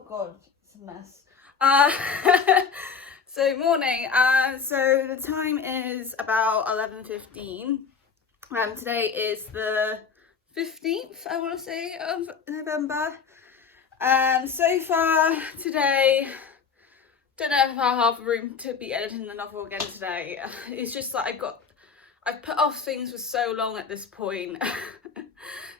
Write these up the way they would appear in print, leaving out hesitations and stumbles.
Oh god, it's a mess. So morning. So the time is about 11:15. Today is the 15th, I want to say, of November. So far today, don't know if I have room to be editing the novel again today. It's just that I've put off things for so long at this point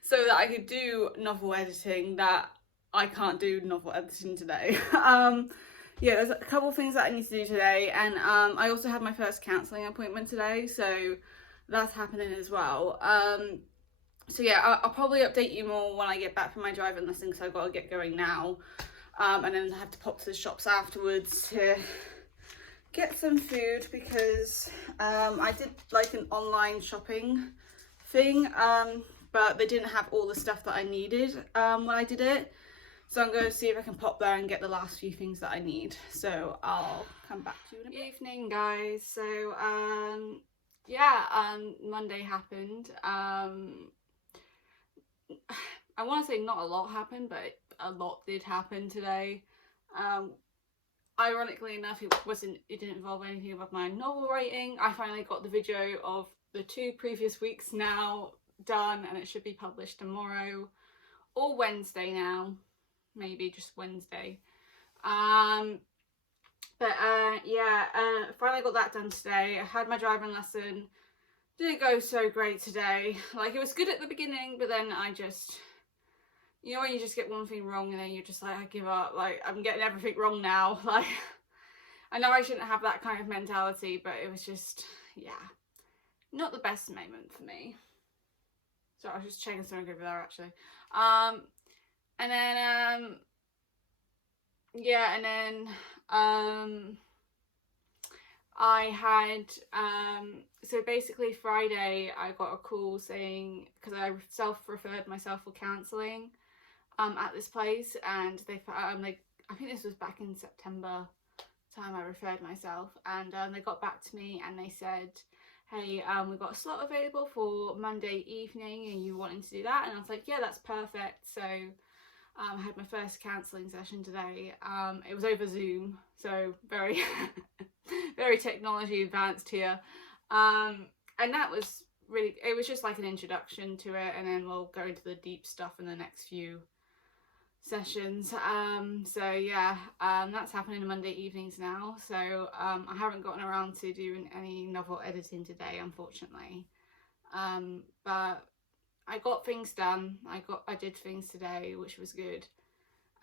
so that I could do novel editing that I can't do novel editing today. Yeah, there's a couple of things that I need to do today, and I also have my first counselling appointment today, so that's happening as well. So yeah, I'll probably update you more when I get back from my driving lesson, because I've got to get going now, and then I have to pop to the shops afterwards to get some food, because I did like an online shopping thing, but they didn't have all the stuff that I needed when I did it. So I'm going to see if I can pop there and get the last few things that I need. So I'll come back to you in a bit. Evening, guys. So yeah, Monday happened. I want to say not a lot happened, but a lot did happen today. Ironically enough, it didn't involve anything about my novel writing. I finally got the video of the 2 previous weeks now done, and it should be published tomorrow or Wednesday now. Maybe just Wednesday. Yeah, finally got that done today. I had my driving lesson. Didn't go so great today. Like, it was good at the beginning, but then I just, you know when you just get one thing wrong and then you're just like, I give up, like, I'm getting everything wrong now. Like, I know I shouldn't have that kind of mentality, but it was just, yeah, not the best moment for me. So I was just checking something over there, actually. And then, yeah, and then, I had, so basically Friday I got a call saying, because I self-referred myself for counselling, at this place, and they, I think this was back in September time I referred myself, and they got back to me and they said, hey, we've got a slot available for Monday evening, are you wanting to do that? And I was like, yeah, that's perfect. So I had my first counselling session today. It was over Zoom, so very very technology advanced here, and that was really, it was just like an introduction to it, and then we'll go into the deep stuff in the next few sessions. So yeah, that's happening Monday evenings now, so I haven't gotten around to doing any novel editing today, unfortunately, but I got things done. I did things today, which was good,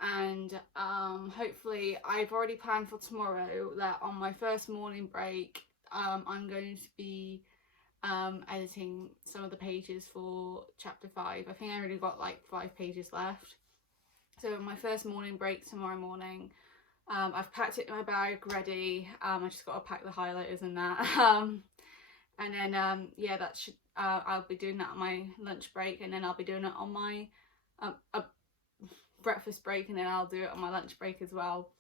and hopefully I've already planned for tomorrow that on my first morning break I'm going to be editing some of the pages for chapter 5. I think I already got like 5 pages left. So my first morning break tomorrow morning, I've packed it in my bag ready. I just got to pack the highlighters and that. And then yeah, that should, I'll be doing that on my lunch break, and then I'll be doing it on my breakfast break, and then I'll do it on my lunch break as well.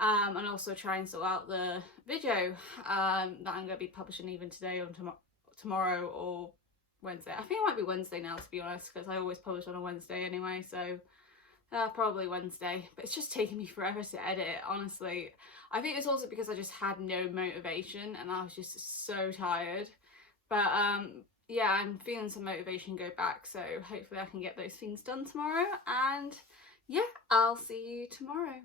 And also try and sort out the video that I'm going to be publishing even today or tomorrow or Wednesday. I think it might be Wednesday now, to be honest, because I always publish on a Wednesday anyway, so probably Wednesday. But it's just taking me forever to edit it, honestly. I think it's also because I just had no motivation and I was just so tired. But yeah, I'm feeling some motivation go back, so hopefully I can get those things done tomorrow, and yeah, I'll see you tomorrow.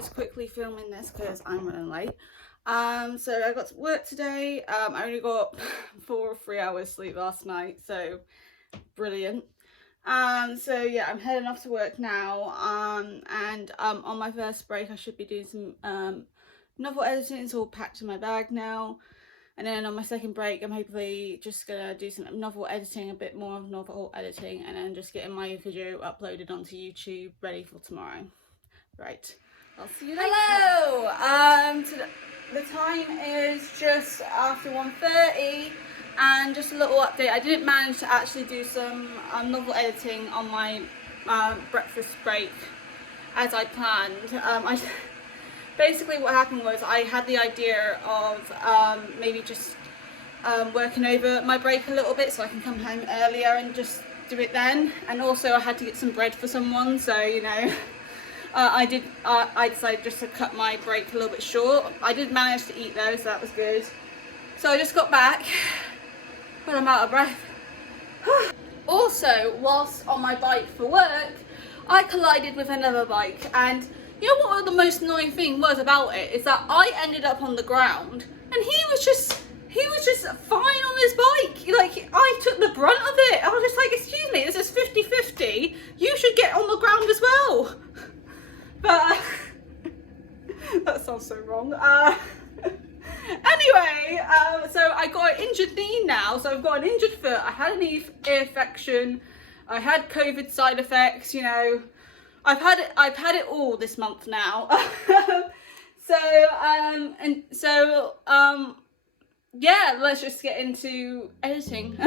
just quickly filming this because I'm running late. So I got to work today. I only got 4 or 3 hours sleep last night, so brilliant. So yeah, I'm heading off to work now. And on my first break I should be doing some novel editing. It's all packed in my bag now. And then on my second break, I'm hopefully just gonna do some novel editing, a bit more of novel editing, and then just getting my video uploaded onto YouTube, ready for tomorrow. Right, I'll see you later. Hello! The time is just after 1:30, and just a little update. I didn't manage to actually do some novel editing on my breakfast break as I planned. Basically what happened was I had the idea of maybe just working over my break a little bit so I can come home earlier and just do it then. And also I had to get some bread for someone, so you know, I decided just to cut my break a little bit short. I did manage to eat though, so that was good. So I just got back, but I'm out of breath. Also, whilst on my bike for work, I collided with another bike, and you know what the most annoying thing was about it is that I ended up on the ground and he was just fine on his bike. Like, I took the brunt of it. I was just like, excuse me, this is 50-50. You should get on the ground as well. But that sounds so wrong. Anyway, so I got an injured knee now. So I've got an injured foot. I had an ear infection. I had COVID side effects, you know. I've had it all this month now. Yeah, let's just get into editing.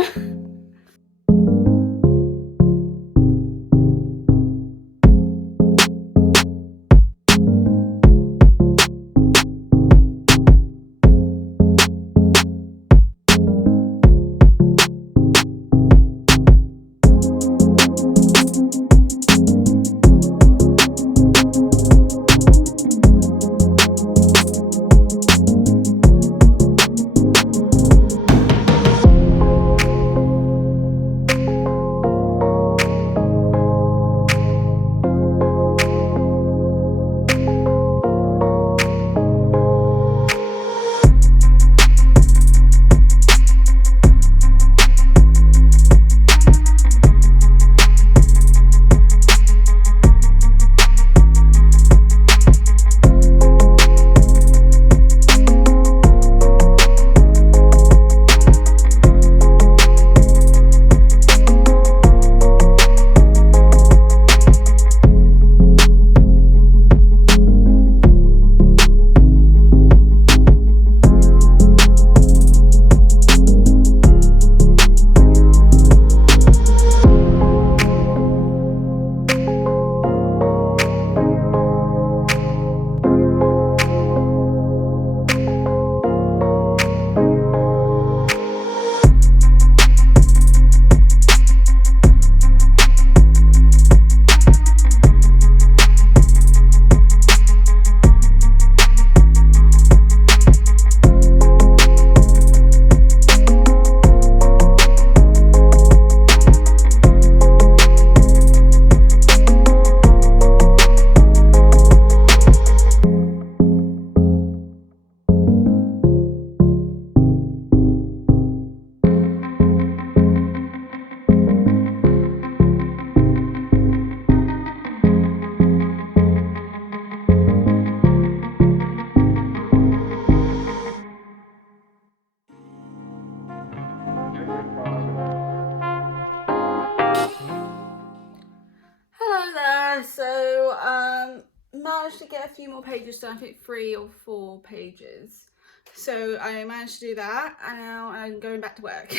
Hello there. So managed to get a few more pages done. I think 3 or 4 pages. So I managed to do that, and now I'm going back to work.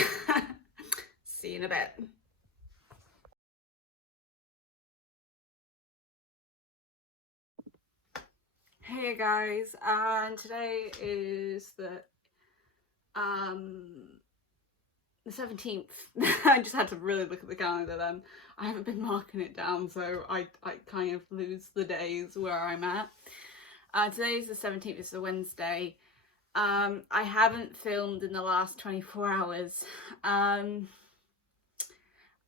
See you in a bit. Hey guys, and today is the 17th. I just had to really look at the calendar then. I haven't been marking it down, so I kind of lose the days where I'm at. Today is the 17th, it's a Wednesday. I haven't filmed in the last 24 hours. I'm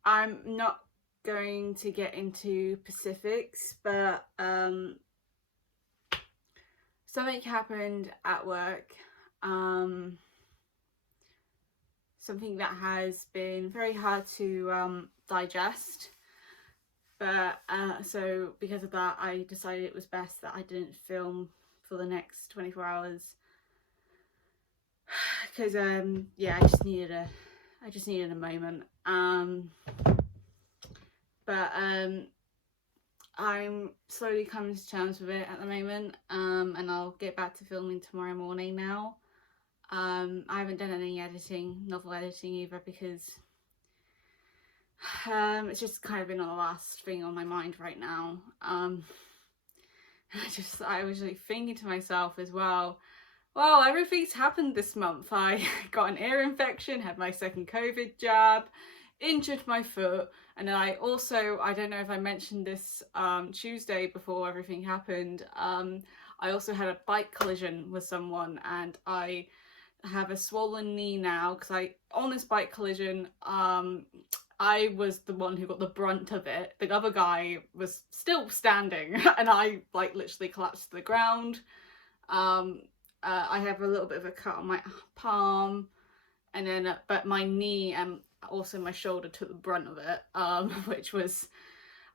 not going to get into specifics, but something happened at work, something that has been very hard to digest, but so because of that I decided it was best that I didn't film for the next 24 hours because yeah, I just needed a moment. But I'm slowly coming to terms with it at the moment, and I'll get back to filming tomorrow morning now. I haven't done any novel editing either, because it's just kind of been on the last thing on my mind right now. I was like thinking to myself as well, well, everything's happened this month. I got an ear infection, had my second COVID jab, injured my foot, and then I don't know if I mentioned this Tuesday before everything happened, I also had a bike collision with someone, and I have a swollen knee now because on this bike collision, I was the one who got the brunt of it. The other guy was still standing and I like literally collapsed to the ground. I have a little bit of a cut on my palm, and then but my knee and also my shoulder took the brunt of it, which was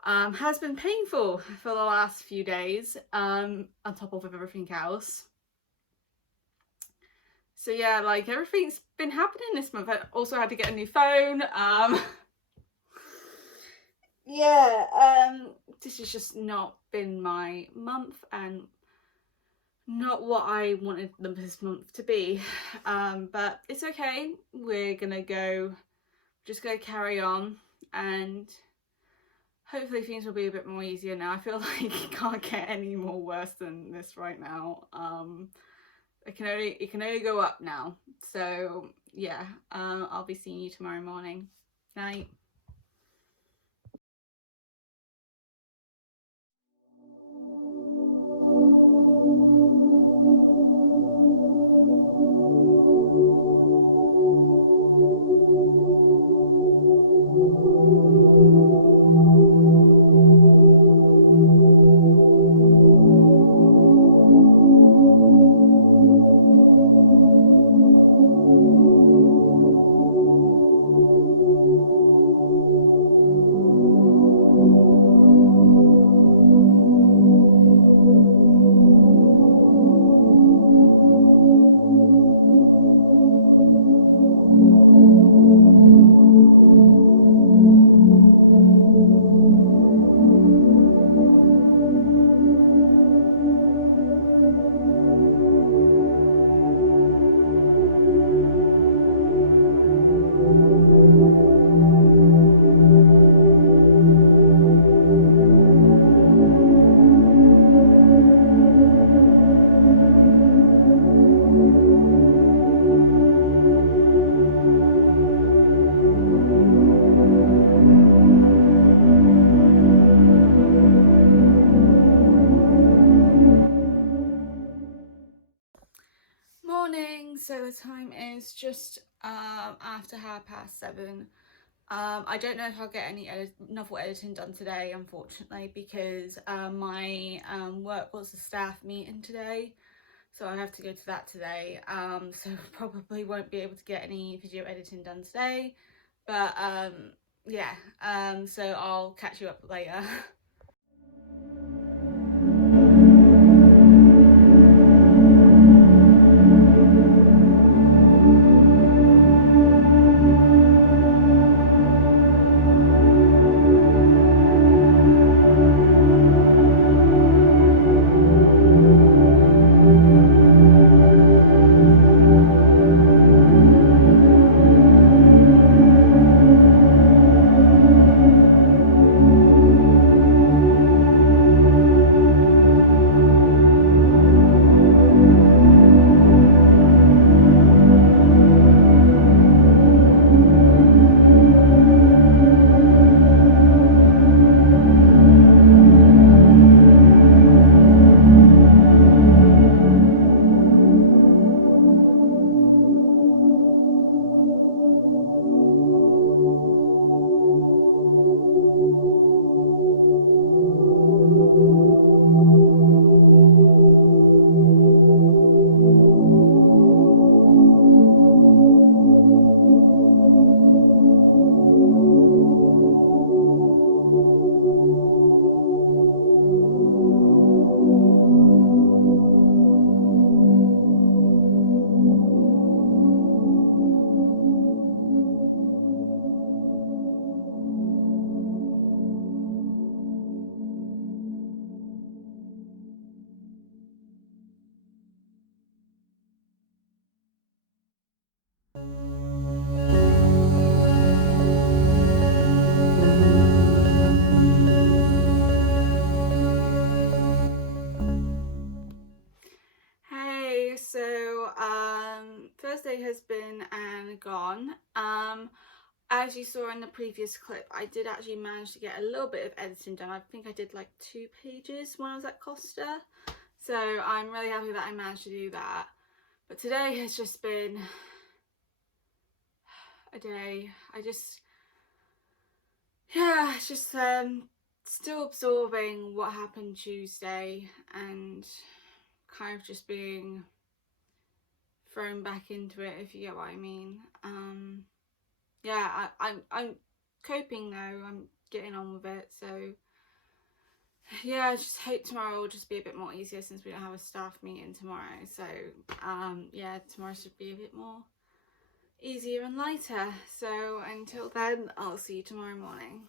has been painful for the last few days, on top of everything else. So yeah, like everything's been happening this month. I also had to get a new phone. Yeah, this has just not been my month, and not what I wanted this month to be. But it's okay. We're gonna just gonna carry on, and hopefully things will be a bit more easier now. I feel like it can't get any more worse than this right now. It can only go up now. So yeah, I'll be seeing you tomorrow morning. Night. So the time is just after 7:30. I don't know if I'll get any novel editing done today, unfortunately, because my work was a staff meeting today, so I have to go to that today. So probably won't be able to get any video editing done today, but yeah, so I'll catch you up later. has been and gone. As you saw in the previous clip, I did actually manage to get a little bit of editing done. I think I did like 2 pages when I was at Costa, so I'm really happy that I managed to do that. But today has just been a day. It's just still absorbing what happened Tuesday and kind of just being thrown back into it, if you get what I mean. Yeah, I'm coping though. I'm getting on with it. So yeah, I just hope tomorrow will just be a bit more easier since we don't have a staff meeting tomorrow. So yeah, tomorrow should be a bit more easier and lighter. So until then, I'll see you tomorrow morning.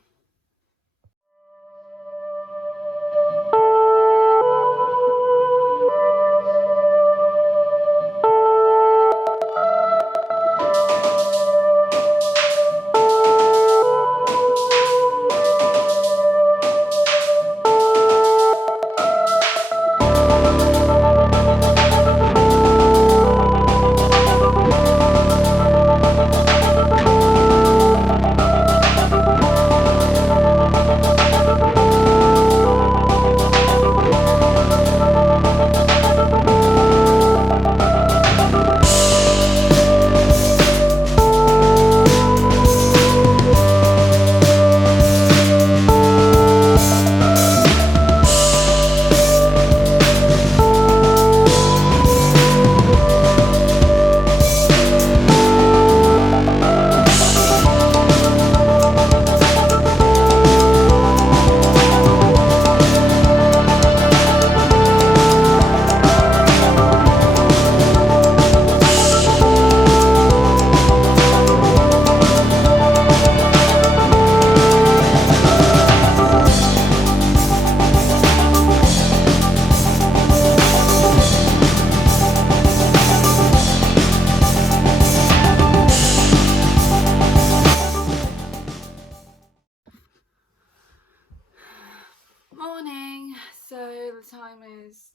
Morning. So the time is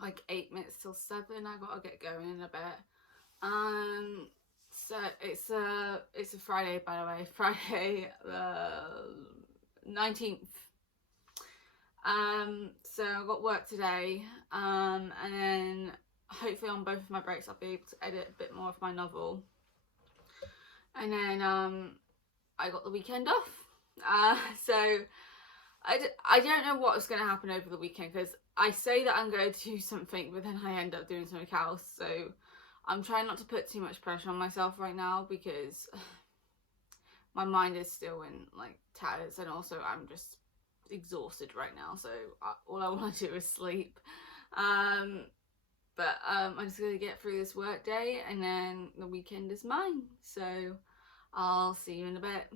like 8 minutes till 7. I gotta get going in a bit. So it's a Friday, by the way. Friday the 19th. So I've got work today. And then hopefully on both of my breaks I'll be able to edit a bit more of my novel. And then I got the weekend off. So I don't know what's going to happen over the weekend, because I say that I'm going to do something but then I end up doing something else. So I'm trying not to put too much pressure on myself right now, because my mind is still in like tatters, and also I'm just exhausted right now, so all I want to do is sleep. But I'm just going to get through this work day and then the weekend is mine. So I'll see you in a bit.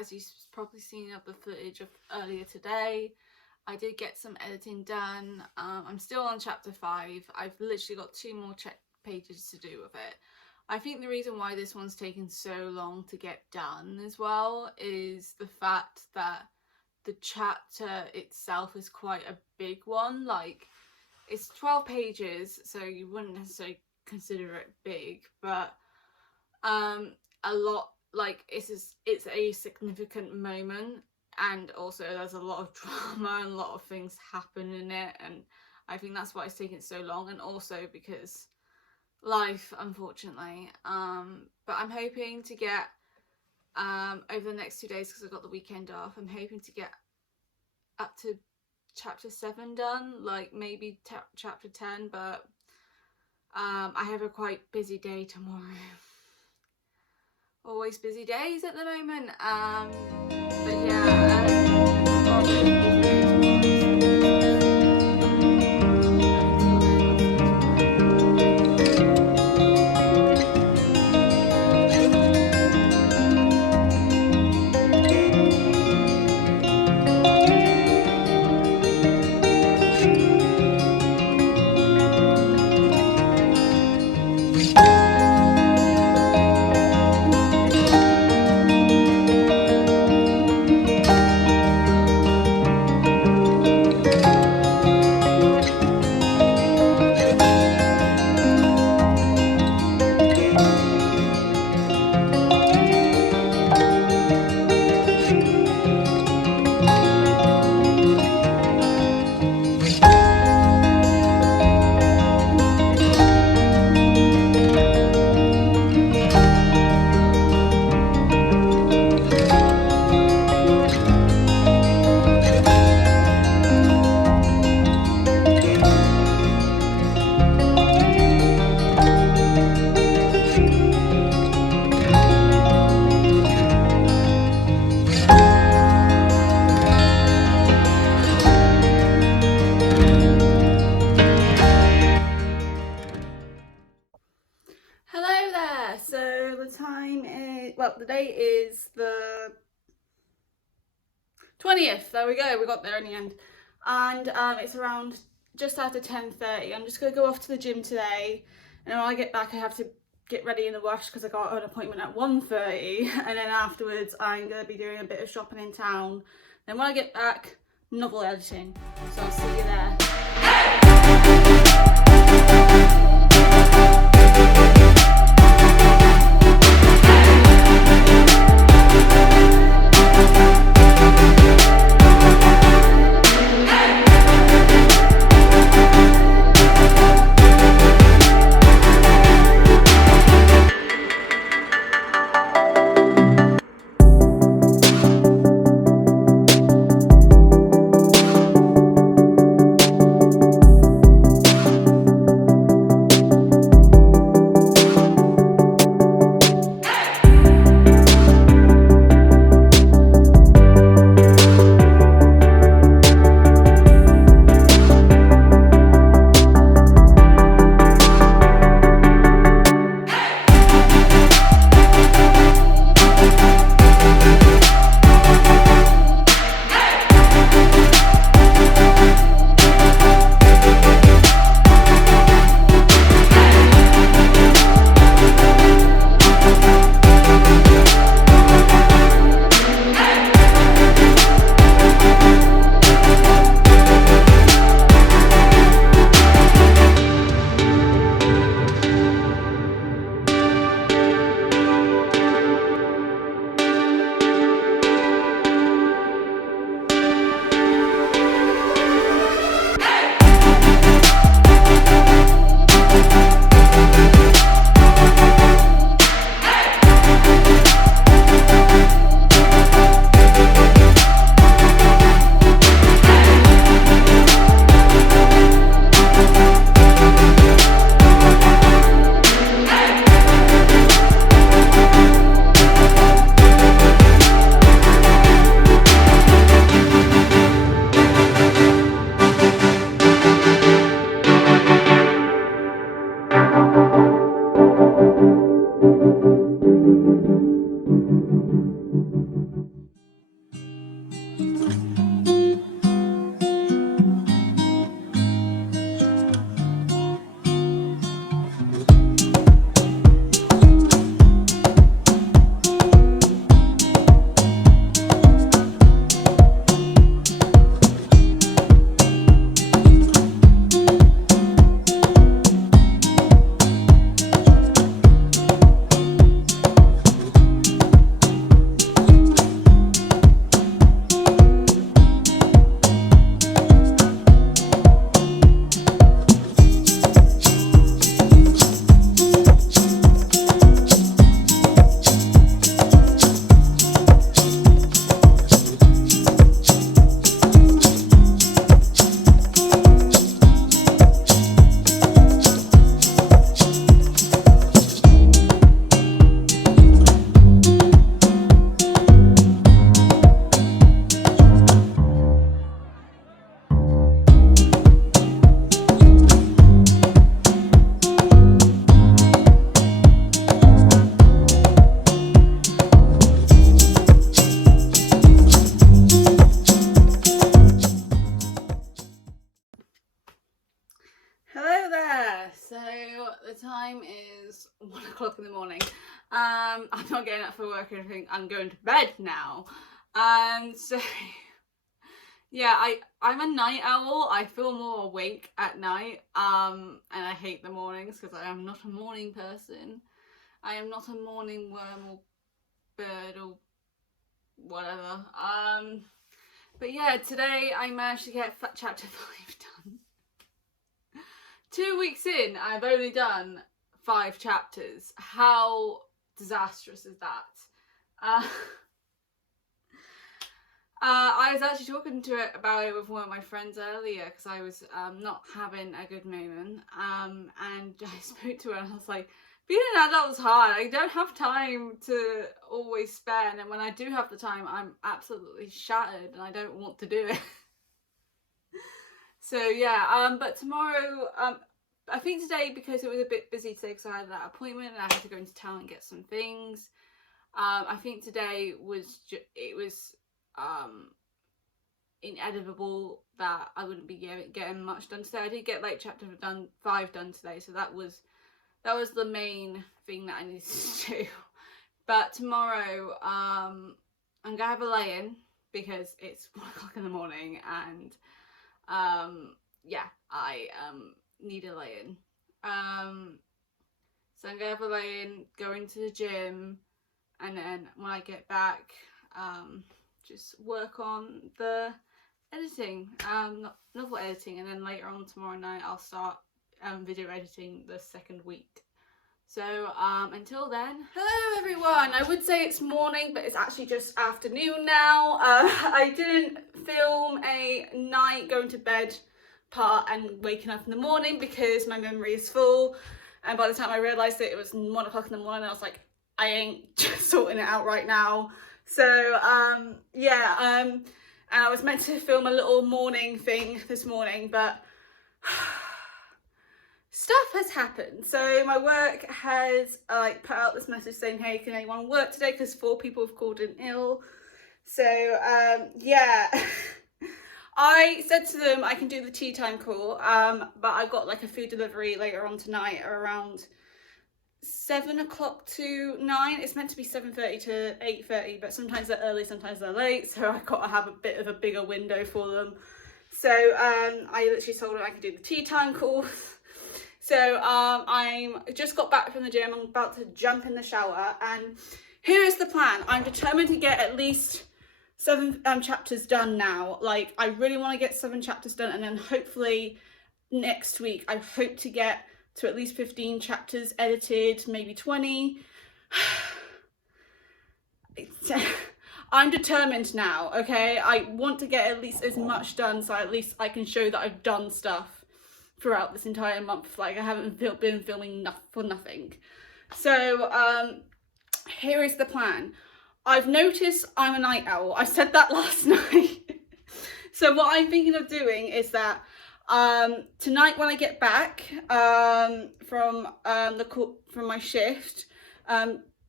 as you've probably seen of the footage of earlier today, I did get some editing done. I'm still on chapter 5. I've literally got 2 more pages to do with it. I think the reason why this one's taken so long to get done as well is the fact that the chapter itself is quite a big one. Like, it's 12 pages, so you wouldn't necessarily consider it big, but a lot, like, it's a significant moment, and also there's a lot of drama and a lot of things happen in it, and I think that's why it's taken so long, and also because life, unfortunately. But I'm hoping to get over the next 2 days, because I've got the weekend off, I'm hoping to get up to chapter 7 done, like maybe chapter 10, but I have a quite busy day tomorrow. Always busy days at the moment. But yeah, I've got a really busy day the date is the 20th. There we go, we got there in the end. And it's around just after 10:30. I'm just gonna go off to the gym today, and when I get back I have to get ready in the rush because I got an appointment at 1:30, and then afterwards I'm gonna be doing a bit of shopping in town. Then when I get back, novel editing. So I'll see you there. 1 o'clock in the morning. I'm not getting up for work or anything. I'm going to bed now. So yeah, I'm a night owl. I feel more awake at night. And I hate the mornings because I am not a morning person. I am not a morning worm or bird or whatever. But yeah, today I managed to get chapter 5 done. 2 weeks in, I've only done 5 chapters. How disastrous is that? I was actually talking about it with one of my friends earlier because I was not having a good moment, and I spoke to her and I was like, being an adult is hard. I don't have time to always spare, and when I do have the time, I'm absolutely shattered and I don't want to do it. So yeah, but tomorrow, I think today, because it was a bit busy today because I had that appointment and I had to go into town and get some things, I think today was inevitable that I wouldn't be getting much done today. I did get like chapter 5 done today, so that was the main thing that I needed to do. But tomorrow, I'm gonna have a lay-in because it's 1 o'clock in the morning, and yeah, I need a lay-in. So I'm gonna have a lay-in, go into the gym, and then when I get back, just work on the editing, novel editing, and then later on tomorrow night I'll start video editing the second week. So until then, hello everyone. I would say it's morning, but it's actually just afternoon now. I didn't film a night going to bed part and waking up in the morning because my memory is full, and by the time I realised that it was 1 o'clock in the morning, I was like, I ain't just sorting it out right now. So yeah, and I was meant to film a little morning thing this morning, but stuff has happened. So my work has like put out this message saying, hey, can anyone work today, because 4 people have called in ill. So yeah, I said to them I can do the tea time call, but I got like a food delivery later on tonight around 7 o'clock to 9. It's meant to be 7:30 to 8:30, but sometimes they're early, sometimes they're late, so I've got to have a bit of a bigger window for them. So I literally told them I could do the tea time calls. So I'm just got back from the gym. I'm about to jump in the shower, and here is the plan. I'm determined to get at least 7 chapters done now. Like, I really want to get 7 chapters done, and then hopefully next week I hope to get to at least 15 chapters edited, maybe 20. I'm determined now, okay? I want to get at least as much done, so at least I can show that I've done stuff throughout this entire month. Like, I haven't been filming for nothing. So here is the plan. I've noticed I'm a night owl. I said that last night. So what I'm thinking of doing is that tonight when I get back from my shift,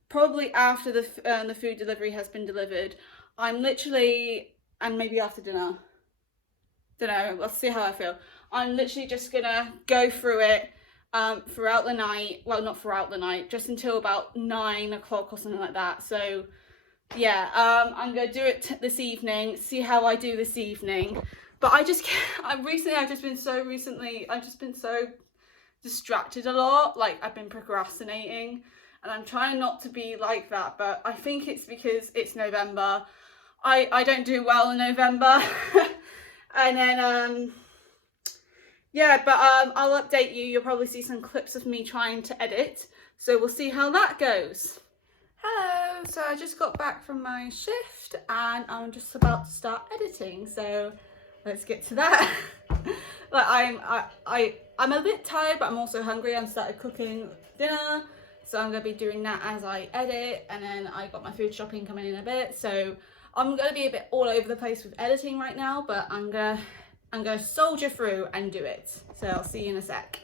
probably after the food delivery has been delivered, I'm literally, and maybe after dinner, don't know, let's see how I feel. I'm literally just gonna go through it throughout the night. Well, not throughout the night, just until about 9 o'clock or something like that. So yeah, I'm gonna do it this evening, see how I do this evening. But I've just been so distracted a lot. Like, I've been procrastinating, and I'm trying not to be like that, but I think it's because it's November. I don't do well in November. And then yeah, but I'll update you. You'll probably see some clips of me trying to edit, so we'll see how that goes. Hello, so I just got back from my shift and I'm just about to start editing, so let's get to that. Like, I'm a bit tired, but I'm also hungry. I started cooking dinner, so I'm gonna be doing that as I edit, and then I got my food shopping coming in a bit, so I'm gonna be a bit all over the place with editing right now, but I'm gonna soldier through and do it. So I'll see you in a sec.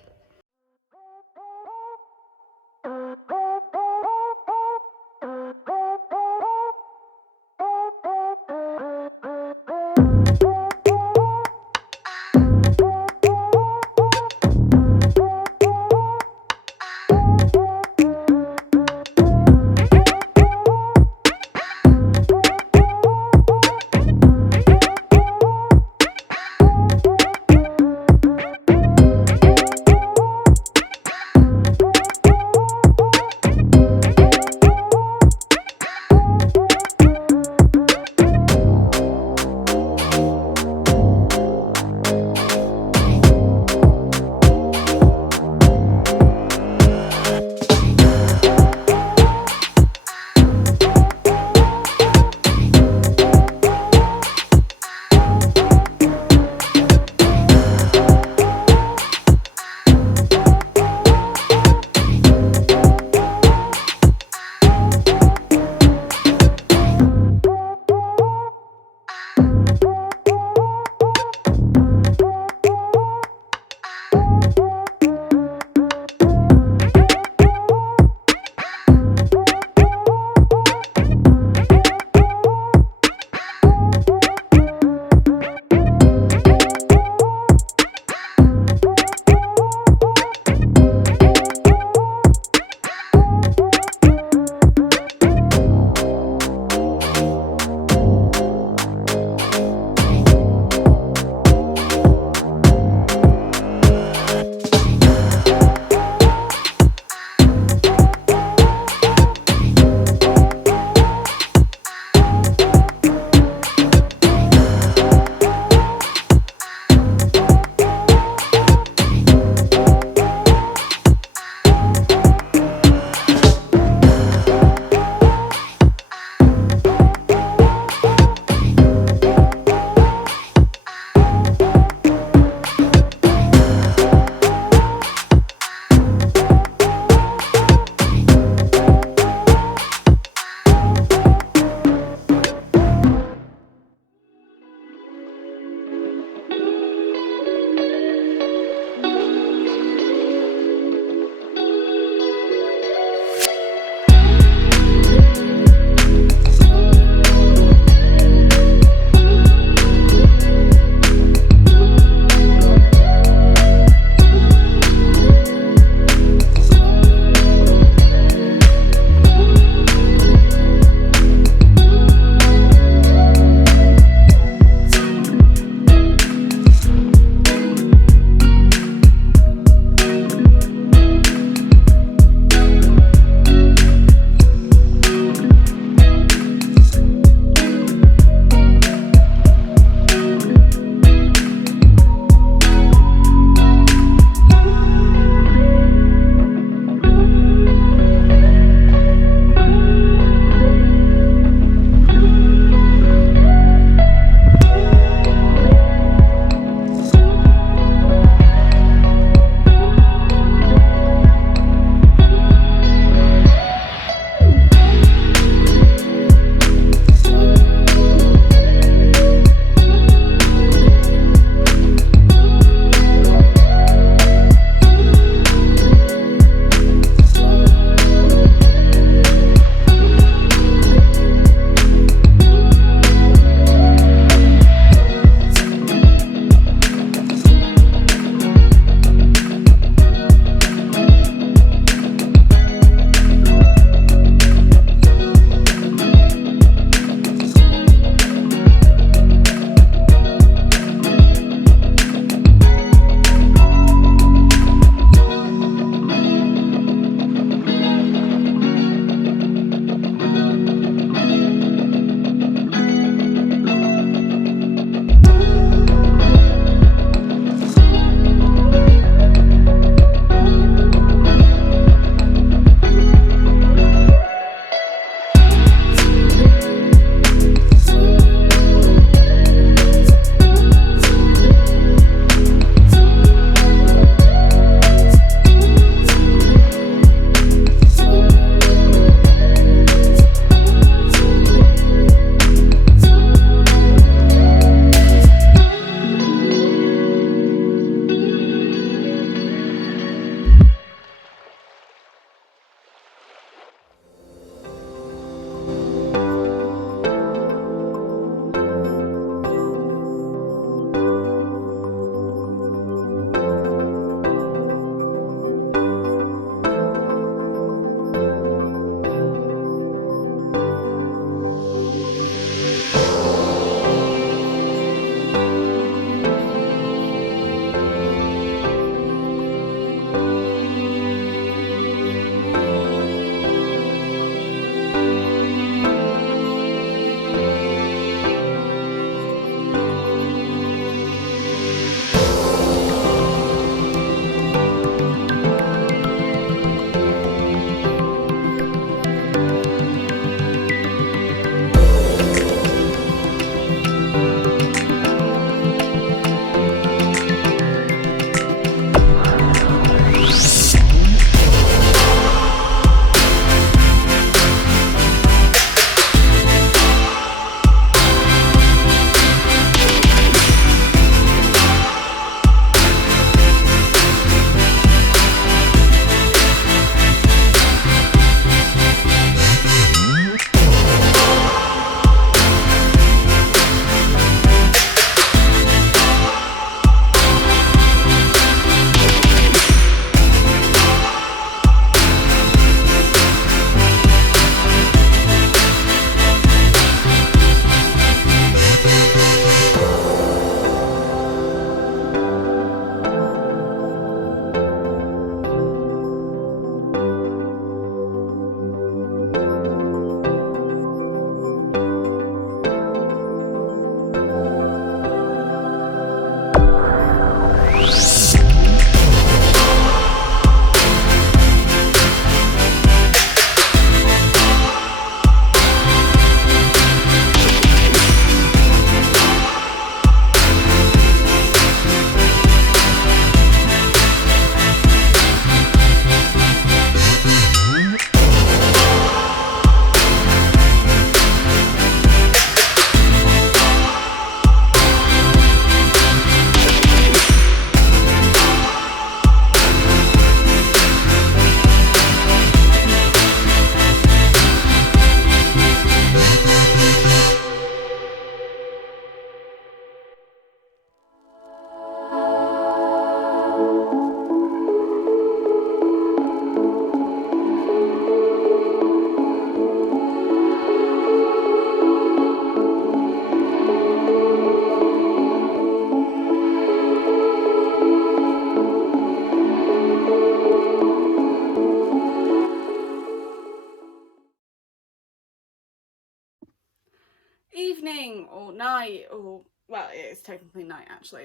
national night, or well, it's technically night actually.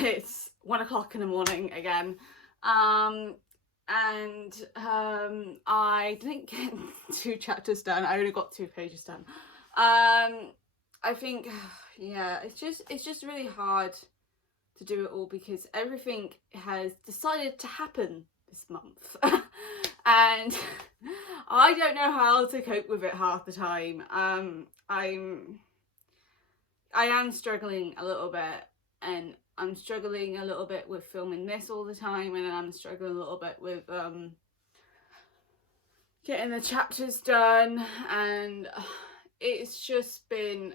It's 1 o'clock in the morning again. And I didn't get 2 chapters done. I only got 2 pages done. I think, yeah, it's just really hard to do it all because everything has decided to happen this month. And I don't know how to cope with it half the time. I am struggling a little bit, and I'm struggling a little bit with filming this all the time, and then I'm struggling a little bit with getting the chapters done, and it's just been,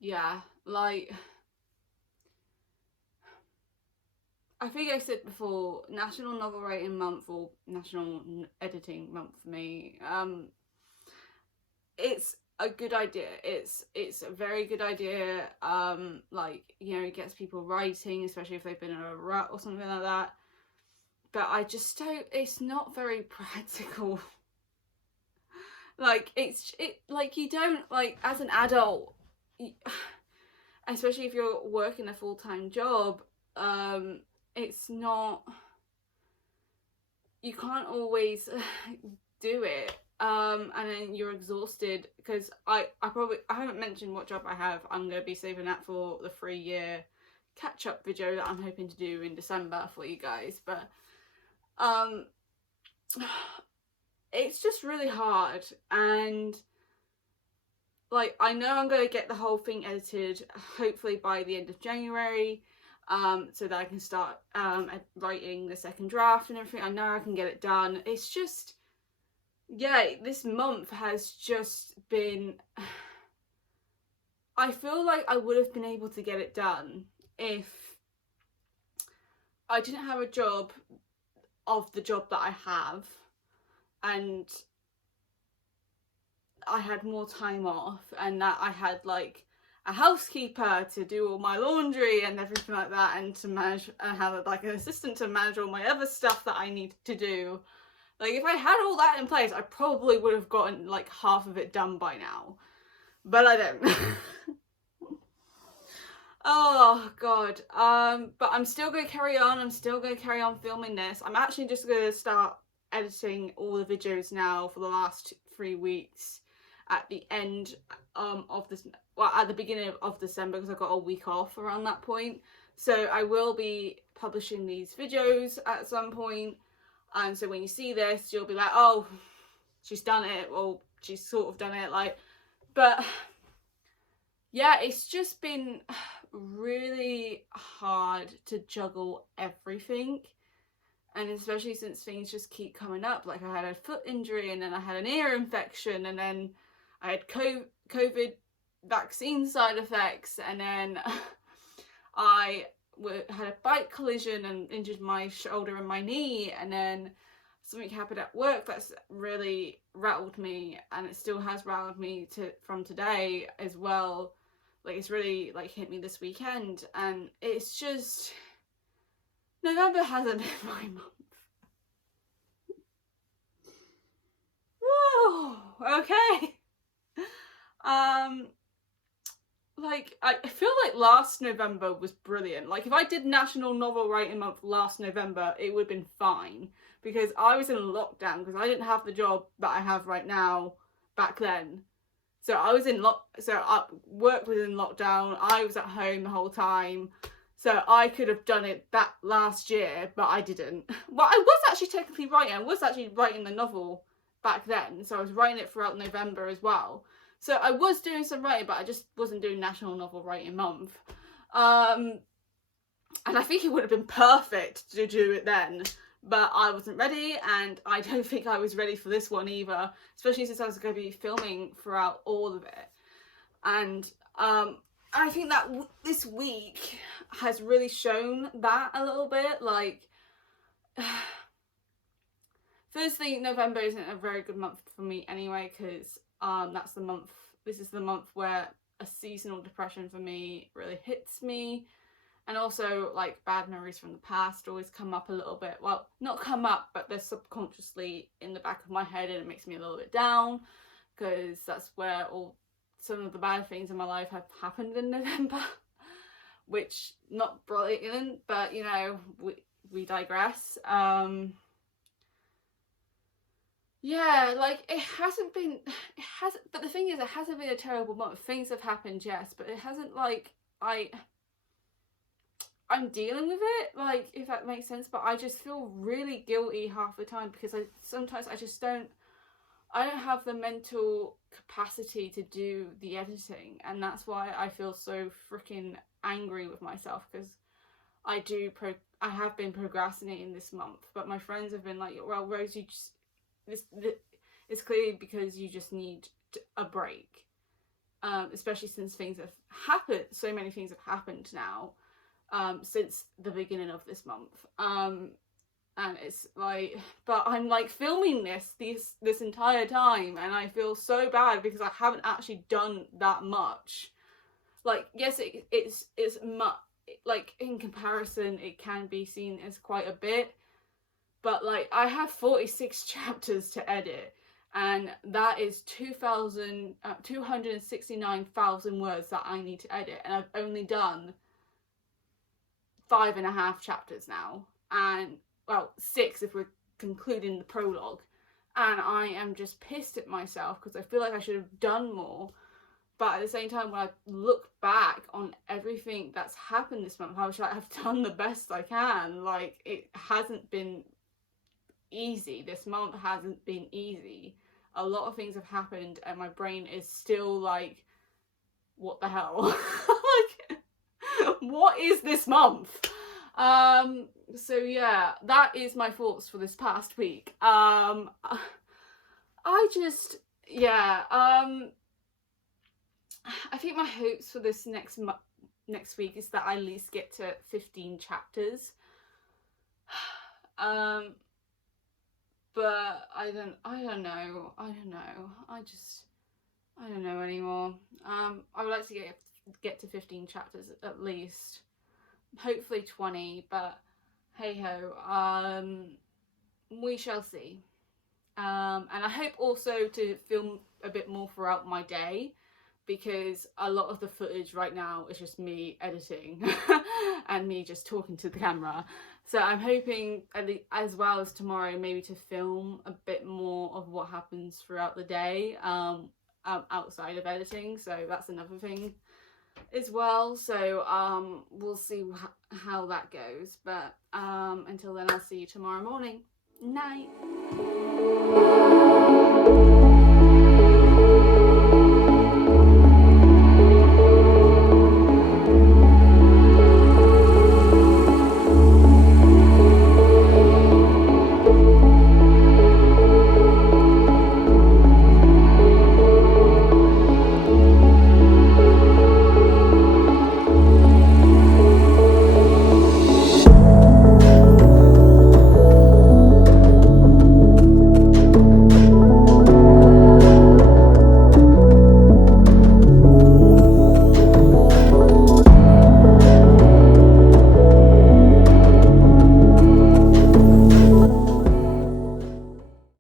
yeah, like, I think I said before, National Novel Writing Month, or National Editing Month for me, it's a good idea. It's a very good idea. Like, you know, it gets people writing, especially if they've been in a rut or something like that. But I just don't, it's not very practical. Like, like, you don't, like, as an adult, especially if you're working a full-time job, it's not, you can't always do it, and then you're exhausted, because I haven't mentioned what job I have. I'm going to be saving that for the 3-year catch-up video that I'm hoping to do in December for you guys, but it's just really hard, and like, I know I'm going to get the whole thing edited hopefully by the end of January, so that I can start writing the second draft and everything. I know I can get it done. It's just, yeah, this month has just been, I feel like I would have been able to get it done if I didn't have a job of the job that I have, and I had more time off, and that I had like a housekeeper to do all my laundry and everything like that, and to manage, and have like an assistant to manage all my other stuff that I need to do. Like, if I had all that in place, I probably would have gotten like half of it done by now, but I don't. Oh god. But I'm still going to carry on. I'm still going to carry on filming this. I'm actually just going to start editing all the videos now for the last 3 weeks at the end of this, well, at the beginning of December, because I got a week off around that point. So I will be publishing these videos at some point, and so when you see this, you'll be like, oh, she's done it, or she's sort of done it, like. But yeah, it's just been really hard to juggle everything, and especially since things just keep coming up. Like, I had a foot injury, and then I had an ear infection, and then I had COVID vaccine side effects, and then I had a bike collision and injured my shoulder and my knee, and then something happened at work that's really rattled me, and it still has rattled me from today as well. Like, it's really like hit me this weekend, and it's just, November hasn't been my month. Whoa, okay. Like, I feel like last November was brilliant. Like, if I did National Novel Writing Month last November, it would have been fine, because I was in lockdown, because I didn't have the job that I have right now back then. So I was in work was in lockdown. I was at home the whole time. So I could have done it that last year, but I didn't. Well, I was actually technically writing. I was actually writing the novel back then. So I was writing it throughout November as well. So I was doing some writing, but I just wasn't doing National Novel Writing Month. And I think it would have been perfect to do it then, but I wasn't ready, and I don't think I was ready for this one either, especially since I was going to be filming throughout all of it. And I think that this week has really shown that a little bit. Like, firstly, November isn't a very good month for me anyway, because that's the month, this is the month where a seasonal depression for me really hits me. And also, like, bad memories from the past always come up a little bit. Well, not come up, but they're subconsciously in the back of my head, and it makes me a little bit down, because that's where all some of the bad things in my life have happened in November, which not brilliant, but you know, we digress. Yeah, like it hasn't been, but the thing is, it hasn't been a terrible month. Things have happened, yes, but it hasn't like I'm dealing with it, like, if that makes sense, but I just feel really guilty half the time because sometimes I just don't have the mental capacity to do the editing, and that's why I feel so freaking angry with myself, because I have been procrastinating this month, but my friends have been like, well, Rose, you just this it's clearly because you just need a break, especially since things have happened. So many things have happened now, since the beginning of this month, and it's like, but I'm like filming this entire time, and I feel so bad because I haven't actually done that much. Like, yes, it's like, in comparison, it can be seen as quite a bit, but like, I have 46 chapters to edit, and that is 269,000 words that I need to edit, and I've only done 5.5 chapters now, and well, 6 if we're concluding the prologue, and I am just pissed at myself because I feel like I should have done more. But at the same time, when I look back on everything that's happened this month, I wish I have done the best I can. Like, it hasn't been easy. This month hasn't been easy. A lot of things have happened, and my brain is still like, what the hell? Like, what is this month? So yeah, that is my thoughts for this past week. I just, yeah, I think my hopes for this next week is that I at least get to 15 chapters. But I don't know. I don't know anymore. I would like to get to 15 chapters at least. Hopefully 20, but hey ho. We shall see. And I hope also to film a bit more throughout my day, because a lot of the footage right now is just me editing and me just talking to the camera. So I'm hoping, as well as tomorrow, maybe to film a bit more of what happens throughout the day, outside of editing. So that's another thing as well. So we'll see how that goes. But until then, I'll see you tomorrow morning. Night.